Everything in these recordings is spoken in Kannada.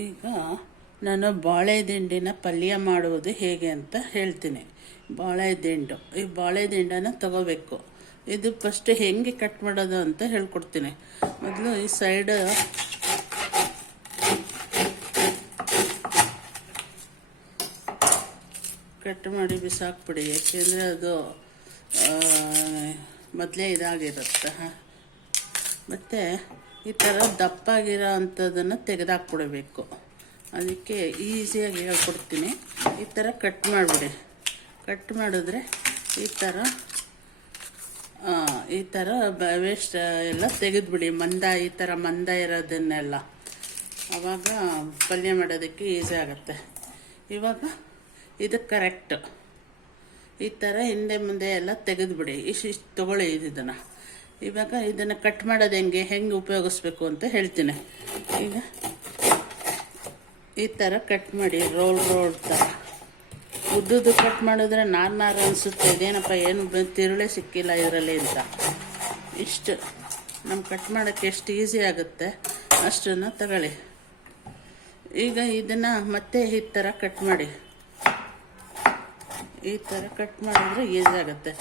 ಈಗ ನಾನು ಬಾಳೆ ದಿಂಡಿನ ಪಲ್ಯ ಮಾಡುವುದು ಹೇಗೆ ಅಂತ ಹೇಳ್ತೀನಿ. ಬಾಳೆ ದಿಂಡು, ಈ ಬಾಳೆ ದಿಂಡನ್ನು ತಗೋಬೇಕು. ಇದು ಫಸ್ಟ್ ಹೆಂಗೆ ಕಟ್ ಮಾಡೋದು ಅಂತ ಹೇಳ್ಕೊಡ್ತೀನಿ. ಮೊದಲು ಈ ಸೈಡ್ ಕಟ್ ಮಾಡಿ ಬಿಸಾಕ್ಬಿಡಿ, ಯಾಕೆಂದರೆ ಅದು ಮೊದಲೇ ಇದಾಗಿರುತ್ತೆ. ಮತ್ತು ಈ ಥರ ದಪ್ಪಾಗಿರೋ ಅಂಥದ್ದನ್ನು ತೆಗೆದಾಕ್ಬಿಡಬೇಕು. ಅದಕ್ಕೆ ಈಸಿಯಾಗಿ ಹೇಳ್ಕೊಡ್ತೀನಿ. ಈ ಥರ ಕಟ್ ಮಾಡಿಬಿಡಿ. ಕಟ್ ಮಾಡಿದ್ರೆ ಈ ಥರ ವೇಸ್ಟ್ ಎಲ್ಲ ತೆಗೆದುಬಿಡಿ. ಈ ಥರ ಮಂದ ಇರೋದನ್ನೆಲ್ಲ, ಆವಾಗ ಪಲ್ಯ ಮಾಡೋದಕ್ಕೆ ಈಸಿ ಆಗುತ್ತೆ. ಇವಾಗ ಇದು ಕರೆಕ್ಟ್. ಈ ಥರ ಹಿಂದೆ ಮುಂದೆ ಎಲ್ಲ ತೆಗೆದುಬಿಡಿ. ಇಷ್ಟು ತೊಗೊಳ್ಳಿ ಇದನ್ನು. ಇವಾಗ ಇದನ್ನು ಕಟ್ ಮಾಡೋದು ಹೆಂಗೆ ಉಪಯೋಗಿಸ್ಬೇಕು ಅಂತ ಹೇಳ್ತೀನಿ. ಈಗ ಈ ಥರ ಕಟ್ ಮಾಡಿ, ರೋಲ್ ಥರ ಉದ್ದುದ್ದು ಕಟ್ ಮಾಡಿದ್ರೆ ನಾರು ಅನಿಸುತ್ತೆ. ಇದೇನಪ್ಪ ಏನು ತಿರುಳೆ ಸಿಕ್ಕಿಲ್ಲ ಇದರಲ್ಲಿ ಅಂತ. ಇಷ್ಟು ನಮ್ಗೆ ಕಟ್ ಮಾಡೋಕ್ಕೆ ಎಷ್ಟು ಈಸಿ ಆಗುತ್ತೆ ಅಷ್ಟನ್ನು ತಗೊಳ್ಳಿ. ಈಗ ಇದನ್ನು ಮತ್ತೆ ಈ ಥರ ಕಟ್ ಮಾಡಿ. ಈ ಥರ ಕಟ್ ಮಾಡಿದ್ರೆ ಈಸಿ ಆಗುತ್ತೆ.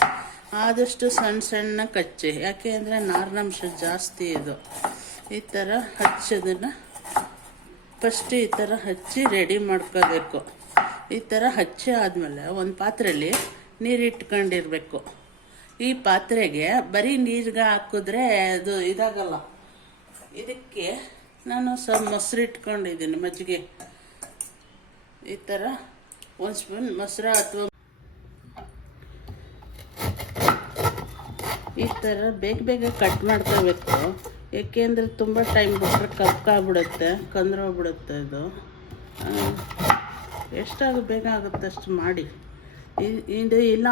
ಆದಷ್ಟು ಸಣ್ಣ ಕಚ್ಚಿ, ಯಾಕೆ ಅಂದರೆ ನಾರಿನಂಶ ಜಾಸ್ತಿ ಇದು. ಈ ಥರ ಹಚ್ಚೋದನ್ನು ಫಸ್ಟ್ ಈ ಥರ ಹಚ್ಚಿ ರೆಡಿ ಮಾಡ್ಕೋಬೇಕು. ಈ ಥರ ಹಚ್ಚಿ ಆದಮೇಲೆ ಒಂದು ಪಾತ್ರೆಯಲ್ಲಿ ನೀರು ಇಟ್ಕೊಂಡಿರಬೇಕು. ಈ ಪಾತ್ರೆಗೆ ಬರೀ ನೀರಿಗೆ ಹಾಕಿದ್ರೆ ಅದು ಇದಾಗಲ್ಲ. ಇದಕ್ಕೆ ನಾನು ಮೊಸರು ಇಟ್ಕೊಂಡಿದ್ದೀನಿ, ಮಜ್ಜಿಗೆ. ಈ ಥರ ಒಂದು ಸ್ಪೂನ್ ಮೊಸರು ಅಥವಾ ಈ ಥರ ಬೇಗ ಕಟ್ ಮಾಡ್ಕೋಬೇಕು. ಏಕೆಂದರೆ ತುಂಬ ಟೈಮ್ ಬಿಟ್ಟರೆ ಕಪ್ಪಾಗ್ಬಿಡುತ್ತೆ, ಕಂದ್ರೋಗ್ಬಿಡುತ್ತೆ. ಇದು ಎಷ್ಟಾಗ ಬೇಗ ಆಗುತ್ತೆ ಅಷ್ಟು ಮಾಡಿ. ಇದು ಇಲ್ಲ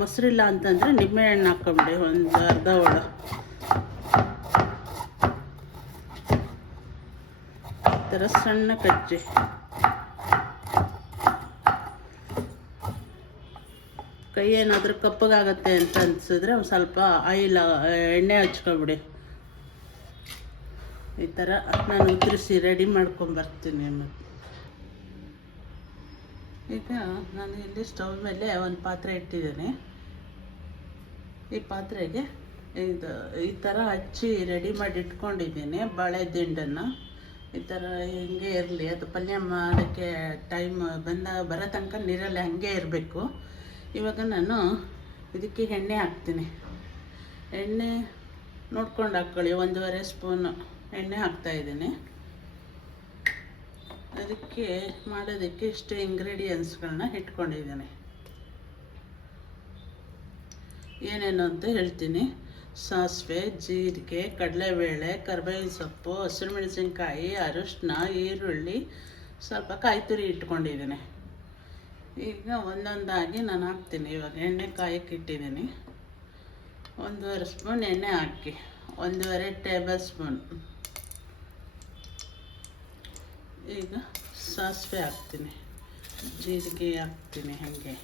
ಮೊಸರಿಲ್ಲ ಅಂತಂದರೆ ನಿಂಬೆಹಣ್ಣು ಹಾಕ್ಕೊಂಬಿಡಿ, ಒಂದು ಅರ್ಧ ಒಳ. ಈ ಥರ ಸಣ್ಣ ಕಚ್ಚಿ. ಕೈ ಏನಾದರೂ ಕಪ್ಪಗಾಗತ್ತೆ ಅಂತ ಅನಿಸಿದ್ರೆ ಒಂದು ಸ್ವಲ್ಪ ಎಣ್ಣೆ ಹಚ್ಕೊಬಿಡಿ. ಈ ಥರ ನಾನು ಉದುರಿಸಿ ರೆಡಿ ಮಾಡ್ಕೊಂಬರ್ತೀನಿ. ಈಗ ನಾನು ಇಲ್ಲಿ ಸ್ಟವ್ ಮೇಲೆ ಒಂದು ಪಾತ್ರೆ ಇಟ್ಟಿದ್ದೀನಿ. ಈ ಪಾತ್ರೆಗೆ ಈ ಥರ ಹಚ್ಚಿ ರೆಡಿ ಮಾಡಿ ಇಟ್ಕೊಂಡಿದ್ದೀನಿ ಬಾಳೆ ದಿಂಡನ್ನು. ಈ ಥರ ಹಿಂಗೆ ಇರಲಿ, ಅದು ಪಲ್ಯ ಮಾಡೋಕ್ಕೆ ಟೈಮ್ ಬರೋ ತನಕ ನೀರಲ್ಲಿ ಹಾಗೆ ಇರಬೇಕು. ಇವಾಗ ನಾನು ಇದಕ್ಕೆ ಎಣ್ಣೆ ಹಾಕ್ತೀನಿ. ಎಣ್ಣೆ ನೋಡ್ಕೊಂಡು ಹಾಕ್ಕೊಳ್ಳಿ. 1.5 ಸ್ಪೂನ್ ಎಣ್ಣೆ ಹಾಕ್ತಾಯಿದ್ದೀನಿ. ಅದಕ್ಕೆ ಮಾಡೋದಕ್ಕೆ ಇಷ್ಟು ಇಂಗ್ರೀಡಿಯೆಂಟ್ಸ್ಗಳನ್ನ ಇಟ್ಕೊಂಡಿದ್ದೀನಿ. ಏನೇನು ಅಂತ ಹೇಳ್ತೀನಿ. ಸಾಸಿವೆ, ಜೀರಿಗೆ, ಕಡಲೆಬೇಳೆ, ಕರಿಬೇವಿನ ಸೊಪ್ಪು, ಹಸಿರುಮೆಣಸಿನ್ಕಾಯಿ, ಅರಿಶಿನ, ಈರುಳ್ಳಿ, ಸ್ವಲ್ಪ ಕಾಯಿ ತುರಿ ಇಟ್ಕೊಂಡಿದ್ದೀನಿ. ಈಗ ಒಂದೊಂದಾಗಿ ನಾನು ಹಾಕ್ತೀನಿ. ಇವಾಗ ಎಣ್ಣೆ ಕಾಯಕ್ಕೆ ಇಟ್ಟಿದ್ದೀನಿ. 1.5 ಸ್ಪೂನ್ ಎಣ್ಣೆ ಹಾಕಿ, 1.5 ಟೇಬಲ್ ಸ್ಪೂನ್. ಈಗ ಸಾಸಿವೆ ಹಾಕ್ತೀನಿ, ಜೀರಿಗೆ ಹಾಕ್ತೀನಿ, ಹಾಗೆ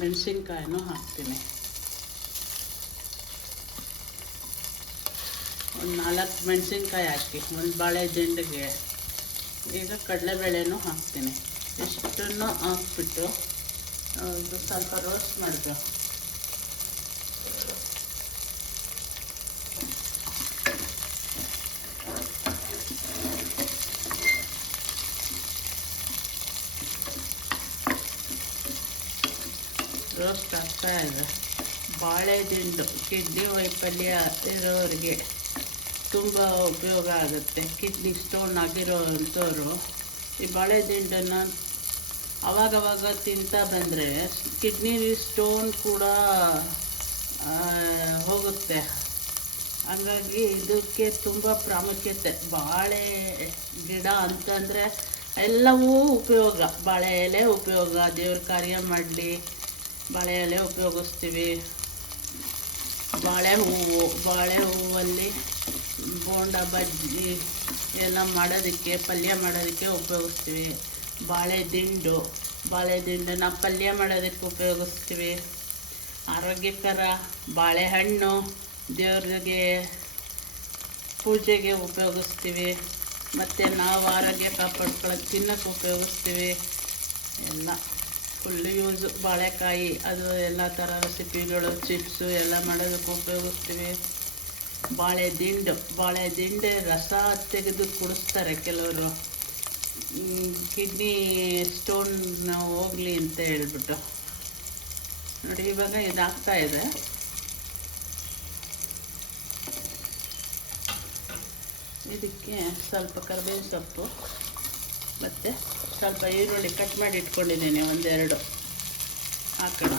ಮೆಣಸಿನ್ಕಾಯಿನೂ ಹಾಕ್ತೀನಿ. ಒಂದು 4 ಮೆಣಸಿನ್ಕಾಯಿ ಹಾಕಿ, ಒಂದು ಬಾಳೆ ದಿಂಡಿಗೆ. ಈಗ ಕಡಲೆಬೇಳೆನೂ ಹಾಕ್ತೀನಿ. ಇಷ್ಟನ್ನು ಹಾಕ್ಬಿಟ್ಟು ಇದು ಸ್ವಲ್ಪ ರೋಸ್ಟ್ ಮಾಡಬೇಕು. ರೋಸ್ಟ್ ಆಗ್ತಾ ಇದೆ. ಬಾಳೆ ದಿಂಡು ಕಿಡ್ನಿ ವೈಫಲ್ಯ ಇರೋರಿಗೆ ತುಂಬ ಉಪಯೋಗ ಆಗುತ್ತೆ. ಕಿಡ್ನಿ ಸ್ಟೋನ್ ಆಗಿರೋವಂಥವ್ರು ಈ ಬಾಳೆ ದಿಂಡನ್ನು ಅವಾಗವಾಗ ತಿಂತಾ ಬಂದರೆ ಕಿಡ್ನಿ ಸ್ಟೋನ್ ಕೂಡ ಹೋಗುತ್ತೆ. ಹಾಗಾಗಿ ಇದಕ್ಕೆ ತುಂಬ ಪ್ರಾಮುಖ್ಯತೆ. ಬಾಳೆ ಗಿಡ ಅಂತಂದರೆ ಎಲ್ಲವೂ ಉಪಯೋಗ. ಬಾಳೆ ಎಲೆ ಉಪಯೋಗ, ದೇವ್ರ ಕಾರ್ಯ ಮಾಡಲಿ ಬಾಳೆ ಎಲೆ ಉಪಯೋಗಿಸ್ತೀವಿ. ಬಾಳೆ ಹೂವಲ್ಲಿ ಬೋಂಡ ಬಜ್ಜಿ ಎಲ್ಲ ಮಾಡೋದಕ್ಕೆ, ಪಲ್ಯ ಮಾಡೋದಕ್ಕೆ ಉಪಯೋಗಿಸ್ತೀವಿ. ಬಾಳೆ ದಿಂಡನ್ನ ಪಲ್ಯ ಮಾಡೋದಕ್ಕೆ ಉಪಯೋಗಿಸ್ತೀವಿ. ಆರೋಗ್ಯಕರ ಬಾಳೆಹಣ್ಣು ದೇವ್ರಿಗೆ ಪೂಜೆಗೆ ಉಪಯೋಗಿಸ್ತೀವಿ, ಮತ್ತು ನಾವು ಆರೋಗ್ಯ ಕಾಪಾಡ್ಕೊಳ್ಳೋಕೆ ತಿನ್ನೋಕ್ಕೆ ಉಪಯೋಗಿಸ್ತೀವಿ. ಎಲ್ಲ ಫುಲ್ ಯೂಸು. ಬಾಳೆಕಾಯಿ ಅದು ಎಲ್ಲ ಥರ ರೆಸಿಪಿಗಳು, ಚಿಪ್ಸು ಎಲ್ಲ ಮಾಡೋದಕ್ಕೆ ಉಪಯೋಗಿಸ್ತೀವಿ. ಬಾಳೆ ದಿಂಡೆ ರಸ ತೆಗೆದು ಕುಡಿಸ್ತಾರೆ ಕೆಲವರು, ಕಿಡ್ನಿ ಸ್ಟೋನ್ ಹೋಗಲಿ ಅಂತ ಹೇಳ್ಬಿಟ್ಟು. ನೋಡಿ ಇವಾಗ ಇದಾಗ್ತಾ ಇದೆ. ಇದಕ್ಕೆ ಸ್ವಲ್ಪ ಕರಿಬೇವಿನ ಸೊಪ್ಪು ಮತ್ತು ಸ್ವಲ್ಪ ಈರುಳ್ಳಿ ಕಟ್ ಮಾಡಿ ಇಟ್ಕೊಂಡಿದ್ದೀನಿ, ಒಂದೆರಡು ಹಾಕೋಣ.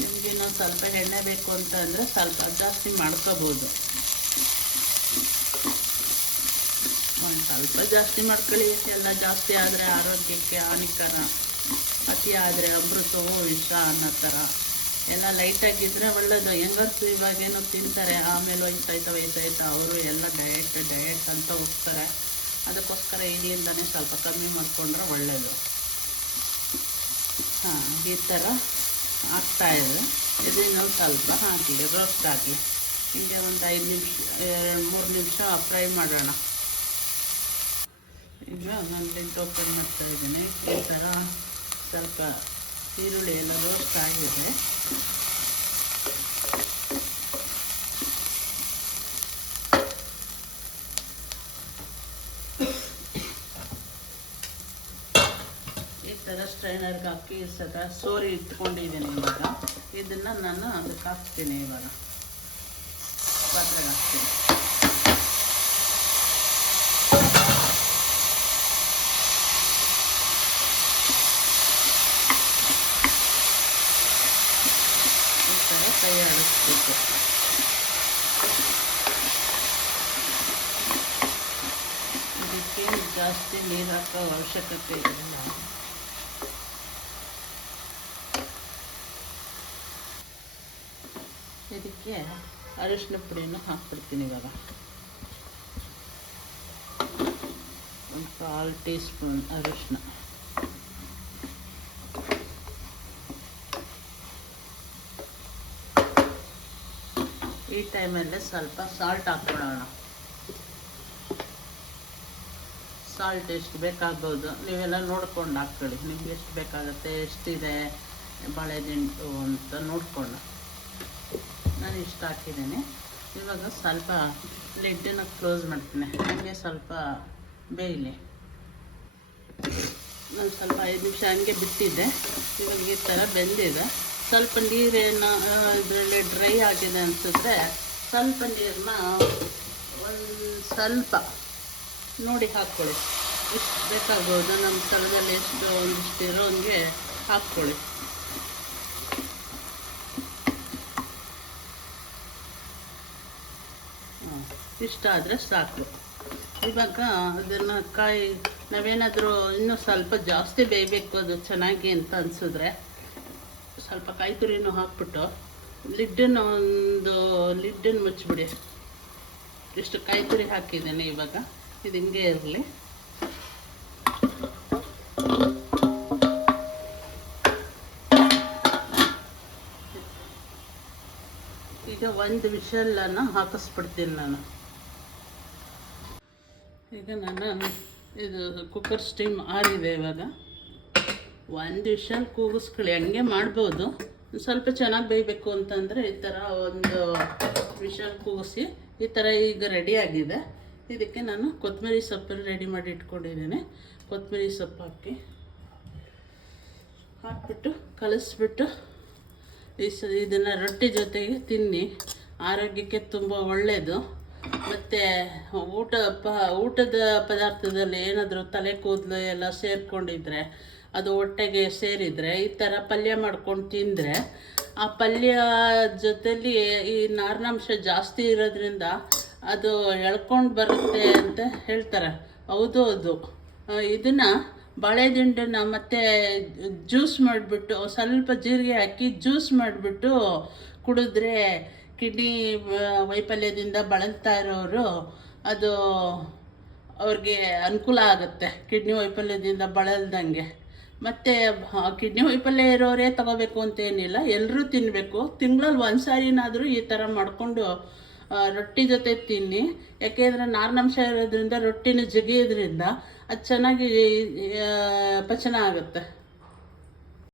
ನಿಮಗೆ ಇನ್ನೊಂದು ಸ್ವಲ್ಪ ಎಣ್ಣೆ ಬೇಕು ಅಂತ ಅಂದರೆ ಸ್ವಲ್ಪ ಜಾಸ್ತಿ ಮಾಡ್ಕೋಬೋದು. ಒಂದು ಸ್ವಲ್ಪ ಜಾಸ್ತಿ ಮಾಡ್ಕೊಳ್ಳಿ. ಎಲ್ಲ ಜಾಸ್ತಿ ಆದರೆ ಆರೋಗ್ಯಕ್ಕೆ ಹಾನಿಕರ, ಅತಿ ಆದರೆ ಅಮೃತವೋ ವಿಷ ಅನ್ನೋ ಥರ. ಎಲ್ಲ ಲೈಟಾಗಿದ್ದರೆ ಒಳ್ಳೆಯದು. ಹೆಂಗರ್ಸು ಇವಾಗೇನೋ ತಿಂತಾರೆ, ಆಮೇಲೆ ವಯಸ್ಸಾಯ್ತಾ ಅವರು ಎಲ್ಲ ಡಯಟ್ ಅಂತ ಹೋಗ್ತಾರೆ. ಅದಕ್ಕೋಸ್ಕರ ಈಗಲಿಂದನೇ ಸ್ವಲ್ಪ ಕಮ್ಮಿ ಮಾಡಿಕೊಂಡ್ರೆ ಒಳ್ಳೆಯದು. ಈ ಥರ ಆಗ್ತಾಯಿದೆ. ಇದು ಇನ್ನೊಂದು ಸ್ವಲ್ಪ ಹಾಕಲಿ, ರೋಸ್ಟ್ ಆಗಲಿ. ಹೀಗೆ ಒಂದು 5 ನಿಮಿಷ 3 ನಿಮಿಷ ಫ್ರೈ ಮಾಡೋಣ. ಈಗ ನಾನು ಲಿಡ್ ಓಪನ್ ಮಾಡ್ತಾಯಿದ್ದೀನಿ. ಈ ಥರ ಸ್ವಲ್ಪ ಈರುಳ್ಳಿ ಎಲ್ಲ ರೋಸ್ಟ್ ಆಗಿದೆ. ಈ ಥರ ಸ್ಟ್ರೈನರ್ಗೆ ಹಾಕಿ ಸೋರಿ ಇಟ್ಕೊಂಡಿದ್ದೀನಿ. ಇವಾಗ ಇದನ್ನು ನಾನು ಅದಕ್ಕೆ ಹಾಕ್ತೀನಿ. ಇವಾಗ ಪಾತ್ರೆಗೆ ಹಾಕ್ತೀನಿ. ಕೈ ಆಡಿಸ್ಬೇಕು. ಇದಕ್ಕೆ ಜಾಸ್ತಿ ನೀರು ಹಾಕೋ ಅವಶ್ಯಕತೆ ಇಲ್ಲ. ಇದಕ್ಕೆ ಅರಿಶಿನ ಪುಡಿಯನ್ನು ಹಾಕ್ಬಿಡ್ತೀನಿ. ಇವಾಗ ಒಂದು 1/4 ಟೀ ಸ್ಪೂನ್ ಅರಿಶಿನ. ಈ ಟೈಮಲ್ಲೇ ಸ್ವಲ್ಪ ಸಾಲ್ಟ್ ಹಾಕ್ಕೊಳ್ಳೋಣ. ಸಾಲ್ಟ್ ಎಷ್ಟು ಬೇಕಾಗ್ಬೋದು ನೀವೆಲ್ಲ ನೋಡ್ಕೊಂಡು ಹಾಕ್ಕೊಳ್ಳಿ. ನಿಮ್ಗೆ ಎಷ್ಟು ಬೇಕಾಗುತ್ತೆ, ಎಷ್ಟಿದೆ ಬಾಳೆದಿಂಡು ಅಂತ ನೋಡಿಕೊಂಡು. ನಾನು ಇಷ್ಟು ಹಾಕಿದ್ದೀನಿ. ಇವಾಗ ಸ್ವಲ್ಪ ಲಿಡ್ಡನ್ನು ಕ್ಲೋಸ್ ಮಾಡ್ತೀನಿ. ಹಾಗೆ ಸ್ವಲ್ಪ ಬೇಯಲಿ. ನಾನು ಸ್ವಲ್ಪ 5 ನಿಮಿಷ ಹಂಗೆ ಬಿಟ್ಟಿದ್ದೆ. ಇವಾಗ ಈ ಥರ ಬೆಂದಿದೆ. ಸ್ವಲ್ಪ ನೀರೇನು ಇದರಲ್ಲಿ ಡ್ರೈ ಆಗಿದೆ ಅನಿಸಿದ್ರೆ ಸ್ವಲ್ಪ ನೀರನ್ನ ಒಂದು ಸ್ವಲ್ಪ ನೋಡಿ ಹಾಕ್ಕೊಳ್ಳಿ. ಎಷ್ಟು ಬೇಕಾಗ್ಬೋದು, ನಮ್ಮ ಸ್ಥಳದಲ್ಲಿ ಎಷ್ಟು ಒಂದಿಷ್ಟು ಇರೋ ಹಂಗೆ ಹಾಕ್ಕೊಳ್ಳಿ. ಇಷ್ಟ ಆದರೆ ಸಾಕು. ಇವಾಗ ಅದನ್ನು ನಾವೇನಾದರೂ ಇನ್ನೂ ಸ್ವಲ್ಪ ಜಾಸ್ತಿ ಬೇಯಬೇಕು ಅದು ಚೆನ್ನಾಗಿ ಅಂತ ಅನಿಸಿದ್ರೆ ಸ್ವಲ್ಪ ಕಾಯಿ ತುರಿನೂ ಹಾಕ್ಬಿಟ್ಟು ಲಿಡ್ಡನ್ನು ಮುಚ್ಚಿಬಿಡಿ. ಇಷ್ಟು ಕಾಯಿ ತುರಿ ಹಾಕಿದ್ದೇನೆ. ಇವಾಗ ಇದು ಹಿಂಗೆ ಇರಲಿ. ಈಗ 1 ವಿಷಲನ್ನು ಹಾಕಿಸ್ಬಿಡ್ತೀನಿ ನಾನು. ಈಗ ನಾನು ಇದು ಕುಕ್ಕರ್ ಸ್ಟೀಮ್ ಆರಿದೆ. ಇವಾಗ 1 ವಿಷಲ್ ಕೂಗಿಸ್ಕೊಳ್ಳಿ. ಹಂಗೆ ಮಾಡ್ಬೋದು. ಸ್ವಲ್ಪ ಚೆನ್ನಾಗಿ ಬೇಯಬೇಕು ಅಂತಂದರೆ ಈ ಥರ 1 ವಿಷಲ್ ಕೂಗಿಸಿ. ಈ ಥರ ಈಗ ರೆಡಿಯಾಗಿದೆ. ಇದಕ್ಕೆ ನಾನು ಕೊತ್ತಂಬರಿ ಸೊಪ್ಪನ್ನು ರೆಡಿ ಮಾಡಿ ಇಟ್ಕೊಂಡಿದ್ದೇನೆ. ಕೊತ್ತಂಬರಿ ಸೊಪ್ಪು ಹಾಕ್ಬಿಟ್ಟು ಕಲಿಸ್ಬಿಟ್ಟು ಇದನ್ನು ರೊಟ್ಟಿ ಜೊತೆಗೆ ತಿನ್ನಿ. ಆರೋಗ್ಯಕ್ಕೆ ತುಂಬ ಒಳ್ಳೆಯದು. ಮತ್ತು ಊಟದ ಪದಾರ್ಥದಲ್ಲಿ ಏನಾದರೂ ತಲೆ ಕೂದಲು ಎಲ್ಲ ಸೇರಿಕೊಂಡಿದ್ರೆ, ಅದು ಹೊಟ್ಟೆಗೆ ಸೇರಿದರೆ ಈ ಥರ ಪಲ್ಯ ಮಾಡ್ಕೊಂಡು ತಿಂದರೆ, ಆ ಪಲ್ಯ ಜೊತೆಲಿ ಈ ನಾರಿನಾಂಶ ಜಾಸ್ತಿ ಇರೋದ್ರಿಂದ ಅದು ಎಳ್ಕೊಂಡು ಬರುತ್ತೆ ಅಂತ ಹೇಳ್ತಾರೆ. ಹೌದು. ಇದನ್ನು ಬಾಳೆದಿಂಡನ್ನು ಮತ್ತು ಜ್ಯೂಸ್ ಮಾಡಿಬಿಟ್ಟು ಸ್ವಲ್ಪ ಜೀರಿಗೆ ಹಾಕಿ ಜ್ಯೂಸ್ ಮಾಡಿಬಿಟ್ಟು ಕುಡಿದ್ರೆ ಕಿಡ್ನಿ ವೈಫಲ್ಯದಿಂದ ಬಳಲ್ತಾ ಇರೋರು ಅದು ಅವ್ರಿಗೆ ಅನುಕೂಲ ಆಗುತ್ತೆ. ಕಿಡ್ನಿ ವೈಫಲ್ಯದಿಂದ ಬಳಲ್ದಂಗೆ ಮತ್ತು ಕಿಡ್ನಿ ವೈಫಲ್ಯ ಇರೋರೇ ತಗೋಬೇಕು ಅಂತೇನಿಲ್ಲ, ಎಲ್ಲರೂ ತಿನ್ನಬೇಕು. ತಿಂಗಳಲ್ಲಿ ಒಂದು ಸಾರಿನಾದರೂ ಈ ಥರ ಮಾಡಿಕೊಂಡು ರೊಟ್ಟಿ ಜೊತೆ ತಿನ್ನಿ. ಯಾಕೆಂದರೆ ನಾರಿನಂಶ ಇರೋದ್ರಿಂದ ರೊಟ್ಟಿನ ಜಗಿಯೋದ್ರಿಂದ ಅದು ಚೆನ್ನಾಗಿ ಪಚನ ಆಗುತ್ತೆ.